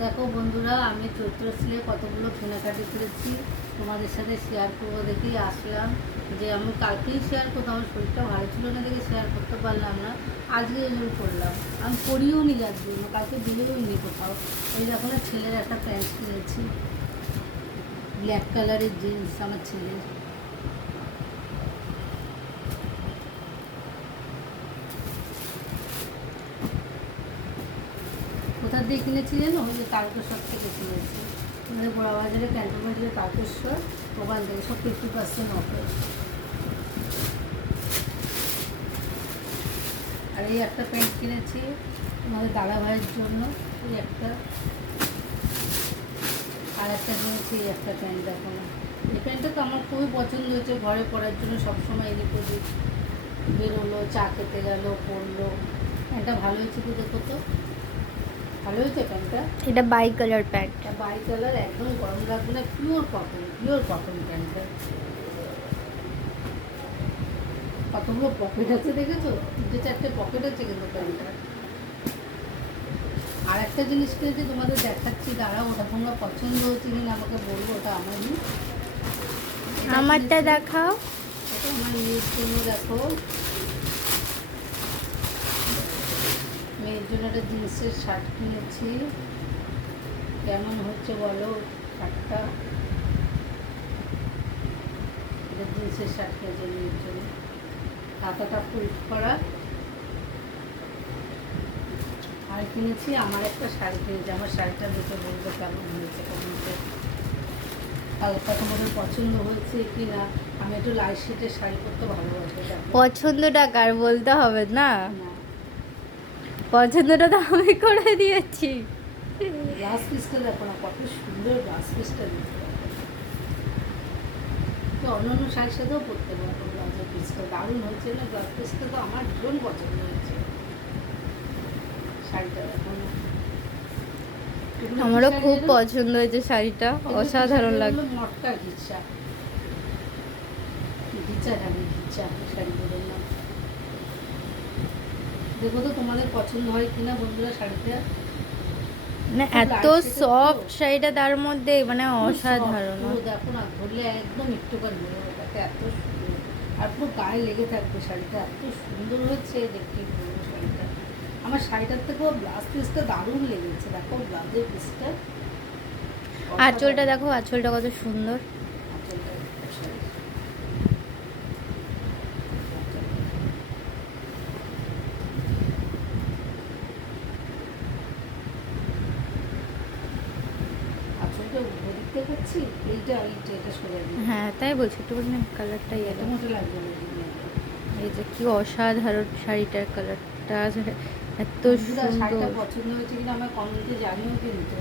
দেখো বন্ধুরা, আমি চৈত্র সেলে কতগুলো কেনাকাটি করেছি তোমাদের সাথে শেয়ার করবো দেখেই আসলাম। যে আমি কালকেই শেয়ার করতাম, আমার শরীরটা ভালো ছিল না দেখে শেয়ার করতে পারলাম না। আজকে এগুলো করলাম, আমি পরিও নি যার জন্য, কালকে দিলেও নি কোথাও। এই দেখো না, ছেলের একটা প্যান্ট কিনেছি, ব্ল্যাক কালারের জিন্স আমার ছেলের। কোথা দিয়ে কিনেছি জানো? ওই যে তারকেশ্বর থেকে কিনেছি, আমাদের গোড়াবাজারে ক্যান্টনমেন্টের তারকেশ্বর, ওখান থেকে সব 50% অফে। আর এই একটা প্যান্ট কিনেছি আমাদের দাদা ভাইয়ের জন্য, এই একটা। আর একটা কিনেছি এই একটা প্যান্ট, দেখো না। এই প্যান্টটা তো আমার খুবই পছন্দ হয়েছে, ঘরে পরার জন্য সবসময় এদিক ওদিক বেরোলো, চা খেতে গেলো, পরলো। প্যান্টটা ভালো হয়েছে তো, দেখো তো ভালো হয়েছে প্যান্টটা। এটা বাই কালার প্যান্ট। এটা বাই কালার, একদম গরম লাগবে না, পিওর কটন, পিওর কটন প্যান্টটা। কতগুলো পকেট আছে দেখেছো? 3-4টে পকেট আছে কিন্তু প্যান্টটা। আর একটা জিনিস কিনেছি, তোমাদের দেখাচ্ছি, দাঁড়াও, ওটা তোমরা পছন্দ হচ্ছে কিনা আমাকে বলবো, ওটা আমারই। আমারটা দেখাও। এটা আমার মেয়ের জন্য, দেখো মেয়ের জন্য একটা জিন্সের শার্ট কিনেছি। কেমন হচ্ছে বলো শার্টটা? এটা জিন্সের শার্ট কিনেছে মেয়ের জন্য, হাতাটা ফুল করা। আর কিনেছি আমার একটা শাড়ি কিনেছি, আমার শাড়িটা দেখে বলবো কেমন হয়েছে কমেন্টে। হালকা তোমাদের পছন্দ হয়েছে কি না। আমি একটু লাইট শেডের শাড়ি পরতে ভালোবাসি। পছন্দটা কার বলতে হবে না, না, পছন্দটা তো আমি করে দিয়েছি। গ্লাস পিসটা দেখো না, কত সুন্দর গ্লাস পিসটা দিচ্ছে। তো অন্য অন্য শাড়ির সাথেও পরতে পারবো, গ্লাসের পিসটা দারুণ হয়েছে না, গ্লাস পিসটা তো আমার ভীষণ পছন্দ হয়েছে শাড়িটা। দেখো না, আমারও খুব পছন্দ হয়েছে শাড়িটা, অসাধারণ লাগে। মটকা ঘিচা, ঘিচা জানি, ঘিচা শাড়িগুলোর নাম। দেখো তো তোমাদের পছন্দ হয় কিনা বন্ধুরা শাড়িটা। মানে এত সফট শাড়িটা, তার মধ্যে মানে অসাধারণ। পুরো দেখো না, ধরলে একদম একটুখানি ওটাতে এত সুন্দর, আর পুরো গায়ে লেগে থাকবে শাড়িটা, এত সুন্দর হয়েছে দেখতে বলবো শাড়িটা। আমার শাড়িটার থেকেও ব্লাউজ পিসটা দারুণ লেগেছে, দেখো ব্লাউজের পিসটা। আঁচলটা দেখো, আঁচলটা কত সুন্দর। হ্যাঁ তাই বলছি, একটু কালারটা ইয়েলো। এই যে কি অসাধারণ শাড়িটার কালারটা, এত সুন্দর। পছন্দ হয়েছে কিনা আমার কমেন্টে জানিও কিন্তু।